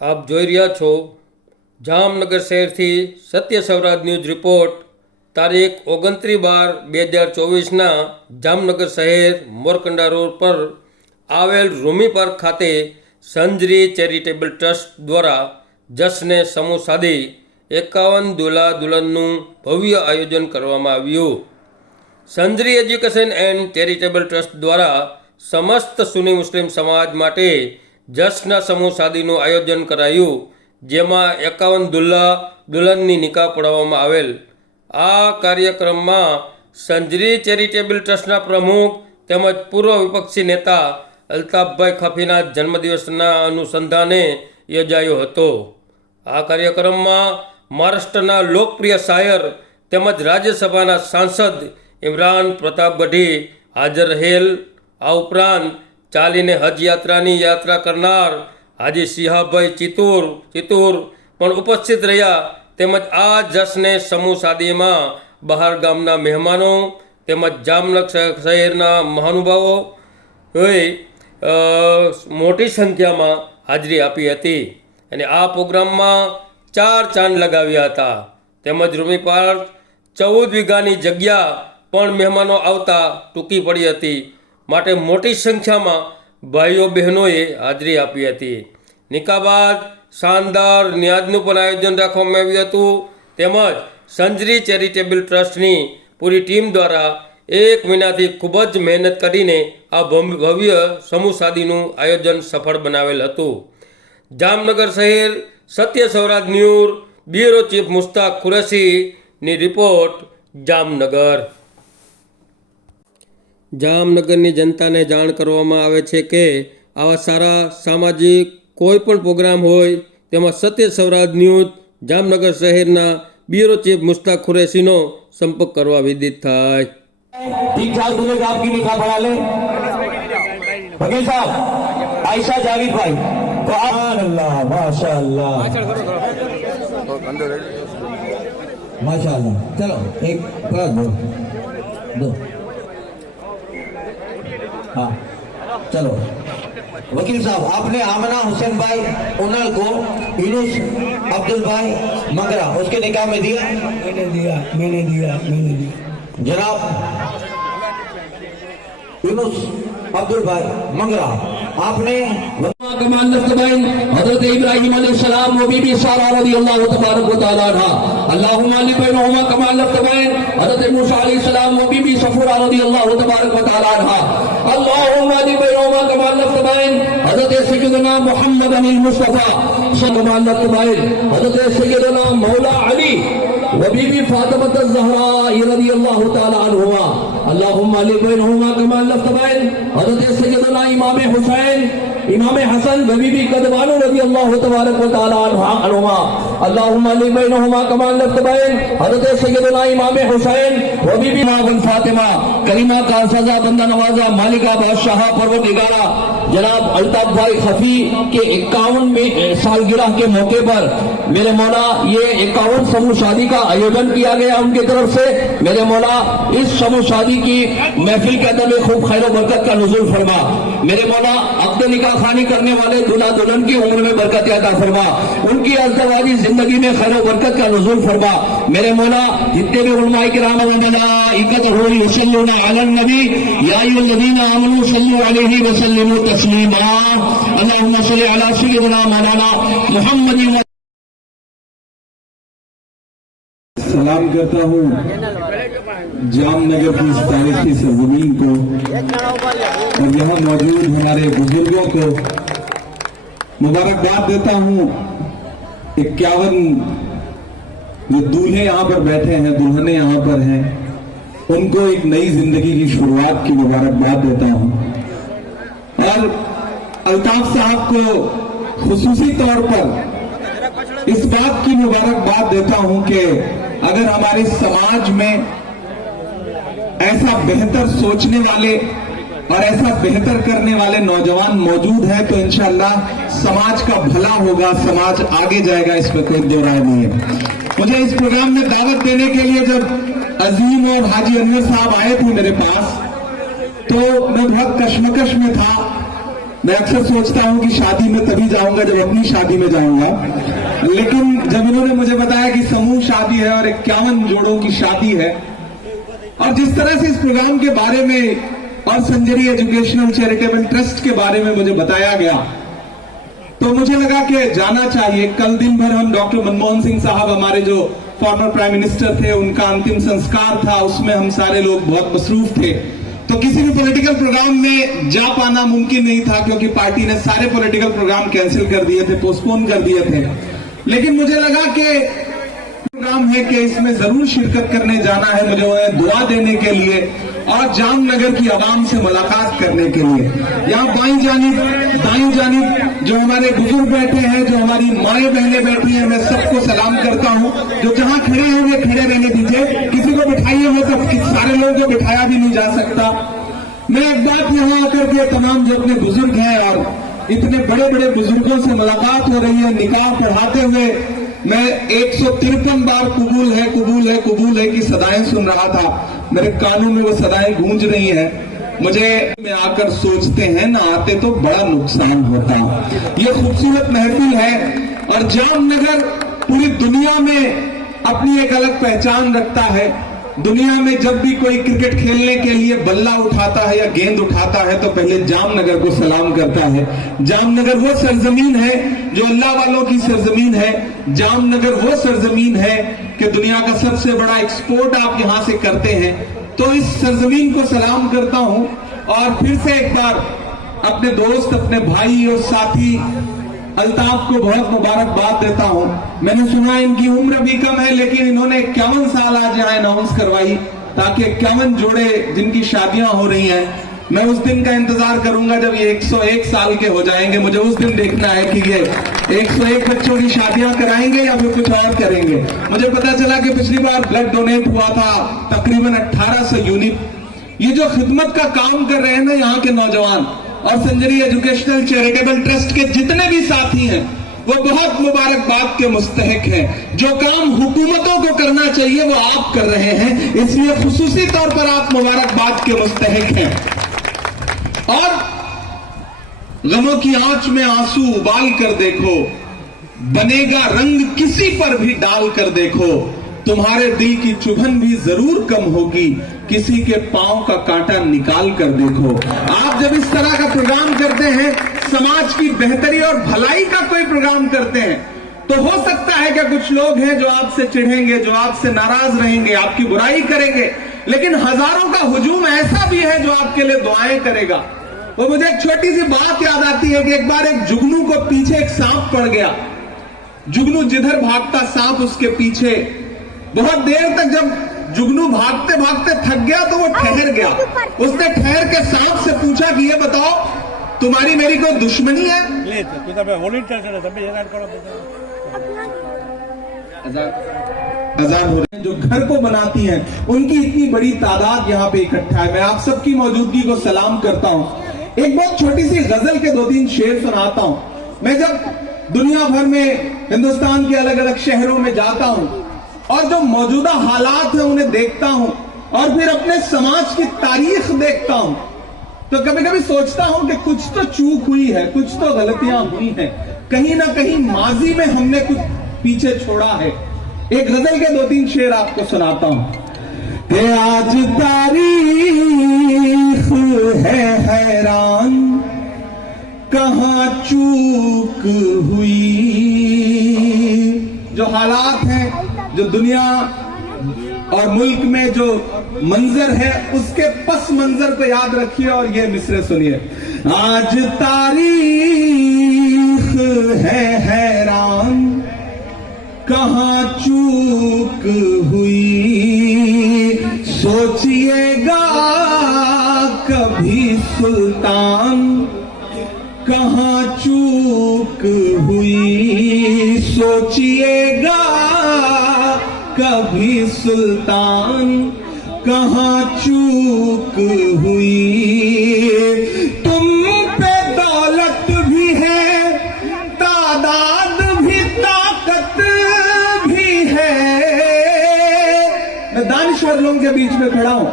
આપ જોઈ રહ્યા છો જામનગર શહેરથી સત્ય સૌરાજ ન્યૂઝ રિપોર્ટ તારીખ 29/12/2024ના જામનગર શહેર મોરકંડા રોડ પર આવેલ રૂમી પાર્ક ખાતે સંજરી ચેરિટેબલ ટ્રસ્ટ દ્વારા જશ્ને સમૂહ સાદી 51 દુલ્હા દુલ્હનનું ભવ્ય આયોજન કરવામાં આવ્યું। Sanjari education and charitable trust દ્વારા સમસ્ત સુન્ની મુસ્લિમ સમાજ માટે જશ્ન સમૂહ શાદીનું આયોજન કરાયું, જેમાં 51 દુલ્હા દુલ્હનની નિકાહ પડાવવામાં આવેલ। આ કાર્યક્રમમાં સંજરી ચેરિટેબલ ટ્રસ્ટના પ્રમુખ તેમજ પૂર્વ વિપક્ષી नेता અલ્તાફભાઈ ખફીના જન્મદિવસના અનુસંધાને યોજાયો હતો। આ કાર્યક્રમમાં મહારાષ્ટ્રના લોકપ્રિય શાયર તેમજ રાજ્યસભાના સાંસદ ઇમરાન પ્રતાપ ગઢી હાજર રહેલ। આ ઉપરાંત ચાલીને હજ યાત્રાની યાત્રા કરનાર હાજી સિહાબભાઈ ચિતુર પણ ઉપસ્થિત રહ્યા। તેમજ આ જશ્ને સમૂહ શાદીમાં બહાર ગામના મહેમાનો તેમજ જામનગર શહેરના મહાનુભાવોએ મોટી સંખ્યામાં હાજરી આપી હતી અને આ પ્રોગ્રામમાં 4 ચાંદ લગાવ્યા હતા। તેમજ રૂમી પાર્ક 14 વીઘાની જગ્યા પણ મહેમાનો આવતા ટૂંકી પડી હતી, માટે મોટી સંખ્યામાં ભાઈઓ બહેનોએ હાજરી આપી હતી। નિકાહ બાદ શાનદાર નિયાજનું પણ આયોજન રાખવામાં આવ્યું હતું। તેમજ સંજરી ચેરિટેબલ ટ્રસ્ટની પૂરી ટીમ દ્વારા 1 મહિનાથી ખૂબ જ મહેનત કરીને આ ભવ્ય સમૂહ શાદીનું આયોજન સફળ બનાવેલ હતું। જામનગર શહેર સત્ય સૌરાજ ન્યૂઝ બ્યુરો ચીફ મુસ્તાક કુરેશીની રિપોર્ટ જામનગર। જામનગરની જનતાને જાણ કરવામાં આવે છે કે આવા સારા સામાજિક કોઈ પણ પ્રોગ્રામ હોય તેમાં સત્ય સૌરાજ ન્યૂઝ જામનગર શહેરના બ્યુરો ચીફ મુસ્તાક કુરેશીનો સંપર્ક કરવા વિદિત થાય। ठीक ठाक दूल्हे का आपकी निकाह पढ़ा ले वकील साहब, आयशा जावेद भाई तो अल्लाह माशाअल्लाह माशाअल्लाह। चलो एक पढ़ा दो हाँ चलो। वकील साहब, आपने आमना हुसैन भाई उनल को यूनुस अब्दुल भाई मंगरा उसके निकाह में दिया? मैंने दिया जनाब यूनुस अब्दुल भाई मंगरा आपने कमान लफ्तबैन हजरत इब्राहिम अलैहिस्सलाम व बीबी सारा रज़ियल्लाहु तबारक व तआला अन्हा अल्लाहुम्मा लिबैनहुमा कमान लफ्तबैन हजरत मूसा अलैहिस्सलाम व बीबी सफूरा रज़ियल्लाहु तबारक व तआला अन्हा अल्लाहुम्मा लिबैनहुमा कमान लफ्तबैन हजरत सय्यदना मुहम्मद अनिल मुस्तफा कमान लफ्तबैन हजरत सय्यदना मौला अली व बीबी फातिमा ज़हरा रज़ियल्लाहु तआला अन्हुमा अल्लाहुम्मा लिबैनहुमा कमान लफ्तबैन हजरत सय्यदना इमाम हुसैन इमाम हसन व बीबी कदवानु रज़ियल्लाहु तबारक व तआला अन्हुमा अल्लाहुम्मा लिबैनहुमा कमान लफ्तबैन हजरत सय्यदना इमाम हुसैन व बीबी बन फातिमा करीमा का सजा बंदा नवाजा मालिका बादशाह परवरदिगारा जनाब अल्ताफ भाई खफी के 51वें सालगिरह के मौके पर मेरे मौला ये 51 समूह शादी का आयोजन किया गया उनकी तरफ से। मेरे मौला इस समूह शादी की महफिल के अंदर में खूब खैर बरकत का नुज़ूल फरमा। मेरे मौला अक़्द निकाह खानी करने वाले दूल्हा दुल्हन की उम्र में बरकत अता फरमा, उनकी अज़दवाजी जिंदगी में खैर बरकत का नुज़ूल फरमा। मेरे मौला जितने भी उलमाए किराम व मलाइकतहु युसल्लूना अलन नबी या अय्युहल्लज़ीना आमनू सल्लू अलैहि व सल्लिमू तस्लीमा अल्लाहुम्मा सल्लि अला सय्यिदिना मौलाना मुहम्मदिन। सलाम करता हूँ जामनगर की इस तारीखी सरजमीन को और यहाँ मौजूद हमारे बुजुर्गों को मुबारकबाद देता हूँ। 51 जो दूल्हे यहाँ पर बैठे हैं, दुल्हने यहाँ पर हैं, उनको एक नई जिंदगी की शुरुआत की मुबारकबाद देता हूँ। और अल्ताफ साहब को खुसूसी तौर पर इस बात की मुबारकबाद देता हूँ कि अगर हमारे समाज में ऐसा बेहतर सोचने वाले और ऐसा बेहतर करने वाले नौजवान मौजूद हैं तो इंशाअल्लाह समाज का भला होगा, समाज आगे जाएगा, इसमें कोई दो राय नहीं है। मुझे इस प्रोग्राम में दावत देने के लिए जब अजीम और हाजी अनवर साहब आए थे मेरे पास, तो मैं बहुत कश्मकश में था मैं अक्सर सोचता हूं कि शादी में तभी जाऊंगा जब अपनी शादी में जाऊंगा, लेकिन जब इन्होंने मुझे बताया कि समूह शादी है और 51 जोड़ों की शादी है, और जिस तरह से इस प्रोग्राम के बारे में और संजरी एजुकेशनल चैरिटेबल ट्रस्ट के बारे में मुझे बताया गया, तो मुझे लगा कि जाना चाहिए। कल दिन भर हम डॉक्टर मनमोहन सिंह साहब, हमारे जो फॉर्मर प्राइम मिनिस्टर थे, उनका अंतिम संस्कार था, उसमें हम सारे लोग बहुत मसरूफ थे, तो किसी भी पॉलिटिकल प्रोग्राम में जा पाना मुमकिन नहीं था, क्योंकि पार्टी ने सारे पॉलिटिकल प्रोग्राम कैंसिल कर दिए थे, पोस्टपोन कर दिए थे। लेकिन मुझे लगा कि प्रोग्राम है कि इसमें जरूर शिरकत करने जाना है, मुझे उन्हें दुआ देने के लिए और जामनगर की आवाम से मुलाकात करने के लिए। यहाँ बाईं जानिब जो हमारे बुजुर्ग बैठे हैं, जो हमारी माएं बहनें बैठी हैं, मैं सबको सलाम करता हूँ। जो जहाँ खड़े होंगे खड़े रहने दीजिए, किसी को बिठाइए हो तो सारे लोगों को बिठाया भी नहीं जा सकता। मैं एक बात यहाँ आकर के तमाम जो अपने बुजुर्ग हैं और इतने बड़े बड़े बुजुर्गों से मुलाकात हो रही है, निकाह पढ़ाते हुए मैं 153 बार कबूल है कबूल है कबूल है की सदाएं सुन रहा था। मेरे कानों में वो सदाएं गूंज रही हैं। मुझे में आकर सोचते हैं ना आते तो बड़ा नुकसान होता। ये खूबसूरत महफिल है और जामनगर पूरी दुनिया में अपनी एक अलग पहचान रखता है। दुनिया में जब भी कोई क्रिकेट खेलने के लिए बल्ला उठाता है या गेंद उठाता है तो पहले जामनगर को सलाम करता है। जामनगर वो सरजमीन है जो अल्लाह वालों की सरजमीन है। जामनगर वो सरजमीन है कि दुनिया का सबसे बड़ा एक्सपोर्ट आप यहां से करते हैं। तो इस सरजमीन को सलाम करता हूं और फिर से एक बार अपने दोस्त, अपने भाई और साथी अल्ताफ को बहुत मुबारकबाद देता हूं। मैंने सुना इनकी उम्र भी कम है, लेकिन इन्होंने 51 साल आज यहाँ अनाउंस करवाई ताकि 51 जोड़े जिनकी शादियां हो रही हैं, मैं उस दिन का इंतजार करूंगा जब ये 101 साल के हो जाएंगे। मुझे उस दिन देखना है कि ये 101 बच्चों की शादियां कराएंगे या फिर कुछ और करेंगे। मुझे पता चला कि पिछली बार ब्लड डोनेट हुआ था तकरीबन 1800 यूनिट। ये जो खिदमत का काम कर रहे हैं ना यहाँ के नौजवान और संजरी एजुकेशनल चैरिटेबल ट्रस्ट के जितने भी साथी हैं, वो बहुत मुबारकबाद के मुस्तहिक हैं। जो काम हुकूमतों को करना चाहिए वो आप कर रहे हैं, इसलिए खुसूसी तौर पर आप मुबारकबाद के मुस्तहिक हैं। और गमों की आंच में आंसू उबाल कर देखो, बनेगा रंग किसी पर भी डाल कर देखो, तुम्हारे दिल की चुभन भी जरूर कम होगी, किसी के पांव का कांटा निकाल कर देखो। आप जब इस तरह का प्रोग्राम करते हैं, समाज की बेहतरी और भलाई का कोई प्रोग्राम करते हैं, तो हो सकता है कि कुछ लोग हैं जो आपसे चिढ़ेंगे, जो आपसे नाराज रहेंगे, आपकी बुराई करेंगे, लेकिन हजारों का हुजूम ऐसा भी है जो आपके लिए दुआएं करेगा। वो मुझे एक छोटी सी बात याद आती है कि एक बार एक जुगनू को पीछे एक सांप पड़ गया। जुगनू जिधर भागता सांप उसके पीछे। बहुत देर तक जब जुगनू भागते भागते थक गया तो वो ठहर गया। उसने ठहर के सांप से पूछा कि ये बताओ तुम्हारी मेरी कोई दुश्मनी है? अजान हो रहे हैं, जो घर को बनाती हैं उनकी इतनी बड़ी तादाद यहाँ पे इकट्ठा है। मैं आप सबकी मौजूदगी को सलाम करता हूँ। एक बहुत छोटी सी गजल के 2-3 शेर सुनाता हूँ। मैं जब दुनिया भर में हिंदुस्तान के अलग अलग शहरों में जाता हूँ और जो मौजूदा हालात हैं उन्हें देखता हूं और फिर अपने समाज की तारीख देखता हूं, तो कभी कभी सोचता हूं कि कुछ तो चूक हुई है, कुछ तो गलतियां हुई हैं, कहीं ना कहीं माजी में हमने कुछ पीछे छोड़ा है। एक गजल के 2-3 शेर आपको सुनाता हूं कि आज तारीख है हैरान, कहां चूक हुई। जो हालात हैं, जो दुनिया और मुल्क में जो मंजर है, उसके पस मंजर को याद रखिए और ये मिसरे सुनिए। आज तारीख है हैरान, कहां चूक हुई, सोचिएगा कभी सुल्तान, कहां चूक हुई, सोचिएगा कभी सुल्तान, कहां चूक हुई। तुम पे दौलत भी है, तादाद भी, ताकत भी है। मैं दानिश्वर लोगों के बीच में खड़ा हूं।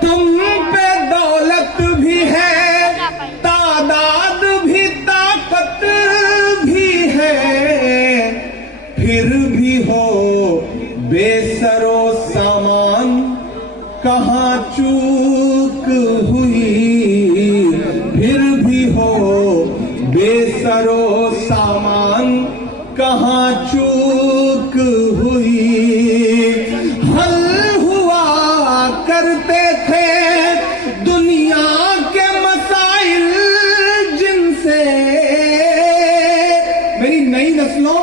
तुम पे दौलत भी है, तादाद भी कहाँ चूक हुई, फिर भी हो बेसरो सामान, कहाँ चूक हुई। हल हुआ करते थे दुनिया के मसाइल जिनसे, मेरी नई नस्लों,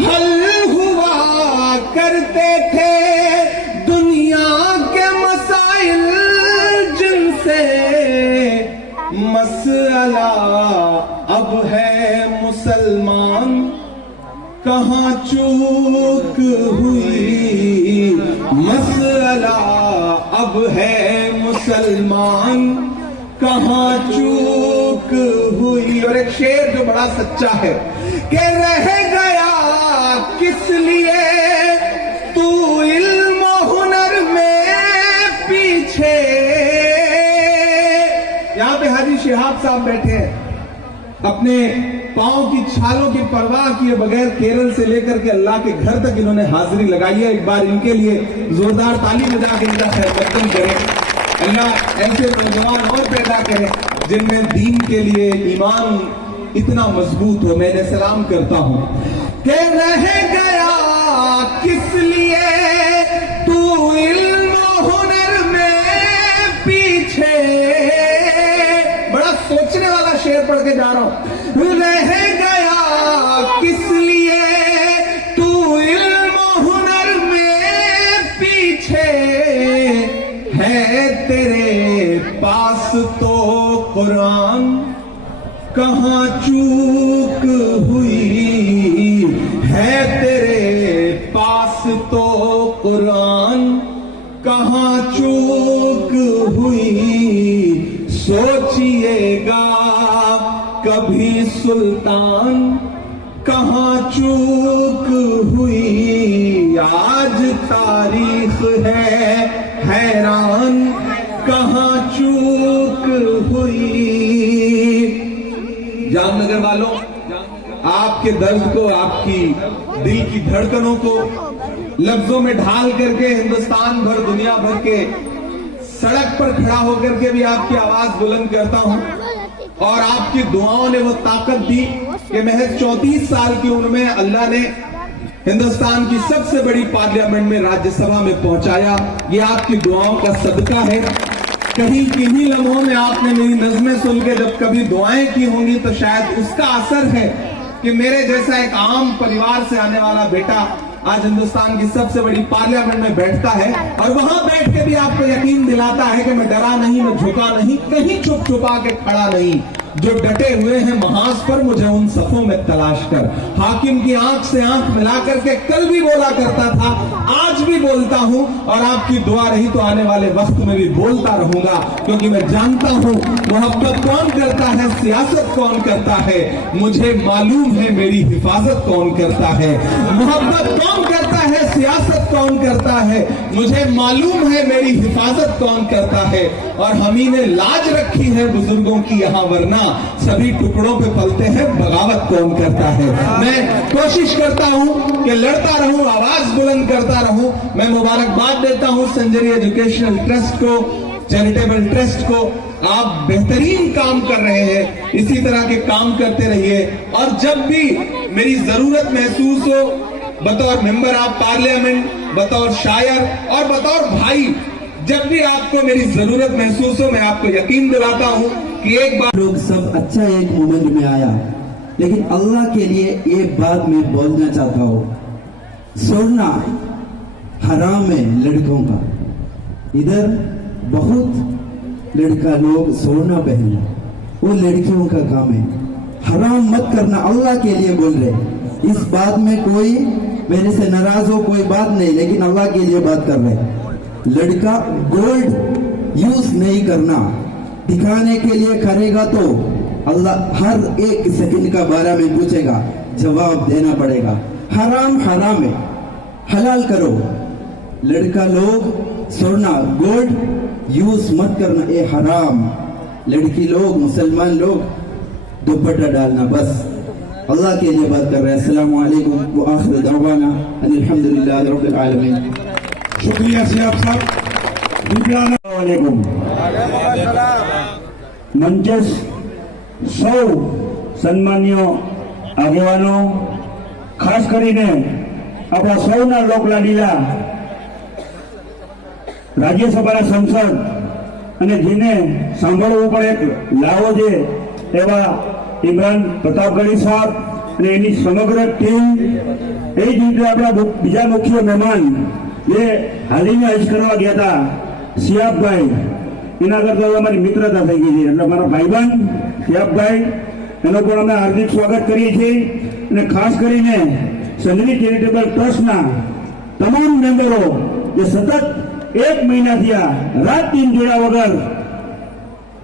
हल हुआ करते थे दुनिया के मसाइल जिनसे, मसला अब है मुसलमान, कहाँ चूक हुई। मसला अब है मुसलमान, कहाँ चूक हुई। और एक शेर जो बड़ा सच्चा है कि रह गया किस लिए तू इल्म हुनर में पीछे। यहां पे हाजी शिहाब साहब बैठे हैं, अपने पांव की छालों की परवाह किए बगैर केरल से लेकर के अल्लाह के घर तक इन्होंने हाजिरी लगाई है। एक बार इनके लिए जोरदार ताली बजा के इनका खैरमकदम करें। अल्लाह ऐसे नौजवान और पैदा करे जिनमें दीन के लिए ईमान इतना मजबूत हो। मैं सलाम करता हूं कि रह गया किस लिए तू इल्म हुनर में पीछे। बड़ा सोचने वाला शेर पढ़ के जा रहा हूं। रह गया किस लिए तू इल्म हुनर में पीछे, है तेरे पास तो कुरान, कहाँ चूक हुई। है तेरे पास तो कुरान, कहाँ चूक हुई। सोचिएगा कभी सुल्तान, कहाँ चूक हुई। आज तारीख है हैरान, कहाँ चूक हुई। जामनगर वालों, आपके दर्द को, आपकी दिल की धड़कनों को लफ्जों में ढाल करके हिंदुस्तान भर, दुनिया भर के सड़क पर खड़ा होकर के भी आपकी आवाज बुलंद करता हूं। और आपकी दुआओं ने वो ताकत दी कि महज 34 साल की उम्र में अल्लाह ने हिंदुस्तान की सबसे बड़ी पार्लियामेंट में, राज्यसभा में पहुंचाया। ये आपकी दुआओं का सदका है। कहीं किन्हीं लम्हों में आपने मेरी नज़में सुन के जब कभी दुआएं की होंगी तो शायद उसका असर है कि मेरे जैसा एक आम परिवार से आने वाला बेटा आज हिंदुस्तान की सबसे बड़ी पार्लियामेंट में बैठता है और वहां बैठ के भी आपको यकीन दिलाता है कि मैं डरा नहीं, मैं झुका नहीं, कहीं छुप छुपा के खड़ा नहीं। जो डटे हुए हैं महाज पर, मुझे उन सफों में तलाश कर। हाकिम की आंख से आंख मिला करके कल भी बोला करता था, आज भी बोलता हूं और आपकी दुआ रही तो आने वाले वक्त में भी बोलता रहूंगा, क्योंकि मैं जानता हूं मोहब्बत कौन करता है, सियासत कौन करता है। मुझे मालूम है मेरी हिफाजत कौन करता है। मोहब्बत कौन करता है, सियासत कौन करता है, मुझे मालूम है मेरी हिफाजत कौन करता है। और हमी ने लाज रखी है बुजुर्गों की यहाँ, वरना सभी टुकड़ों पे पलते हैं, बगावत कौन करता है। मैं कोशिश करता हूं कि लड़ता रहूं, आवाज बुलंद करता रहूं। मैं मुबारकबाद देता हूं संजरी एजुकेशनल ट्रस्ट को, चैरिटेबल ट्रस्ट को। आप बेहतरीन काम कर रहे हैं, इसी तरह के काम करते रहिए। और जब भी मेरी जरूरत महसूस हो, बतौर मेंबर ऑफ पार्लियामेंट, बतौर शायर और बतौर भाई, जब भी आपको मेरी जरूरत महसूस हो, मैं आपको यकीन दिलाता हूं कि एक बार लोग सब अच्छा एक मोमेंट में आया, लेकिन अल्लाह के लिए एक बात मैं बोलना चाहता हूँ। सोना हराम है लड़कों का। इधर बहुत लड़का लोग सोना पहने, वो लड़कियों का काम है। हराम मत करना, अल्लाह के लिए बोल रहे। इस बात में कोई मेरे से नाराज हो, कोई बात नहीं, लेकिन अल्लाह के लिए बात कर रहे। लड़का गोल्ड यूज नहीं करना, दिखाने के लिए करेगा तो अल्लाह हर एक सेकंड का बारे में पूछेगा, जवाब देना पड़ेगा। हराम हराम है, हलाल करो। लड़का लोग सोना गोल्ड यूज मत करना, ये हराम। लड़की लोग, मुसलमान लोग दुपट्टा डालना, बस अल्लाह के लिए बात कर रहे हैं। अस्सलामु अलैकुम व आखिर दअवाना अनिल हम्दुलिल्लाहि रब्बिल आलमीन। शुक्रिया सियाब साहब। વાલેકુમ મંચસ સૌ સન્માનીય આગેવાનો, ખાસ કરીને આપણા સૌના લોકલાડીલા રાજ્યસભાના સંસદ અને જેને સાંભળવું પણ એક લાવો છે એવા ઇમરાન પ્રતાપગઢી સાહેબ અને એની સમગ્ર ટીમ, એ જ રીતે આપણા બીજા મુખ્ય મહેમાન જે હાલીમાં હજ કરવા ગયા હતા સિયાબભાઈ, એના કરતા અમારી મિત્રતા થઈ ગઈ છે, એટલે મારા ભાઈબંધ સિયાબભાઈ, એનો પણ અમે હાર્દિક સ્વાગત કરીએ છીએ. અને ખાસ કરીને સંજરી ચેરિટેબલ ટ્રસ્ટના તમામ મેમ્બરો જે સતત 1 મહિનાથી આ રાત દિન જોયા વગર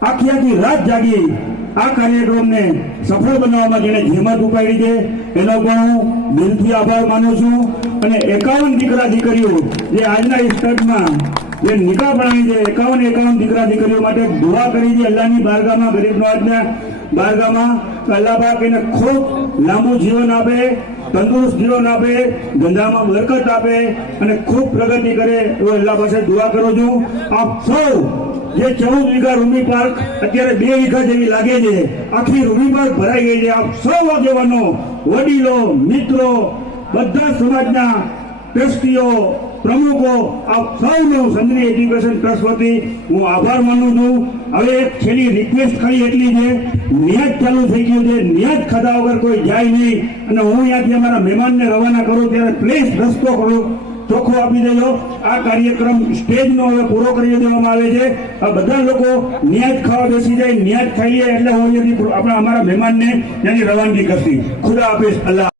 આખી રાત જાગી આ કાર્યક્રમને સફળ બનાવવામાં જેને જહેમત ઉપાડી છે એનો પણ હું દિલથી આભાર માનું છું. અને 51 દીકરા દીકરીઓ જે આજના સ્ટેટમાં જે નિકાહ પડાવી છે, 51 દીકરા દીકરીઓ માટે દુઆ કરી છે અલ્લાહની બારગાહમાં, ગરીબ નવાજના બારગાહમાં, અલ્લાહ પાક એને ખૂબ લાંબુ જીવન આપે, તંદુરસ્ત જીવન આપે, ધંધામાં બરકત આપે અને ખૂબ પ્રગતિ કરે એવો અલ્લાહ પાસે દુઆ કરું છું. આપ સૌ જે 14 વીઘા રૂમી પાર્ક અત્યારે 2 વીઘા જેવી લાગે છે, આખી રૂમી પાર્ક ભરાઈ ગઈ છે. આપ સૌ આગેવાનો, વડીલો, મિત્રો, બધા સમાજના ટ્રસ્ટીઓ, પ્રમુખો, આપ સૌનો સંજરી એજ્યુકેશન ટ્રસ્ટ વતી હું આભાર માનું છું. હવે એક છેલ્લી રિક્વેસ્ટ કરી એટલી છે, નિયાજ ચાલુ થઈ ગયું છે, નિયાજ ખાધા વગર કોઈ જાય નહીં. અને હું અહીંયાથી અમારા મહેમાનને રવાના કરું ત્યારે પ્લીઝ રસ્તો કરું ચોખ્ખો આપી દેજો. આ કાર્યક્રમ સ્ટેજનો હવે પૂરો કરી દેવામાં આવે છે. આ બધા લોકો નિયાજ ખાવા બેસી જાય, નિયાજ ખાઈએ એટલે હું અહીંયાથી અમારા મહેમાનને ત્યાંની રવાનગી કરતી. ખુદા હાફિઝ. અલ્લાહ.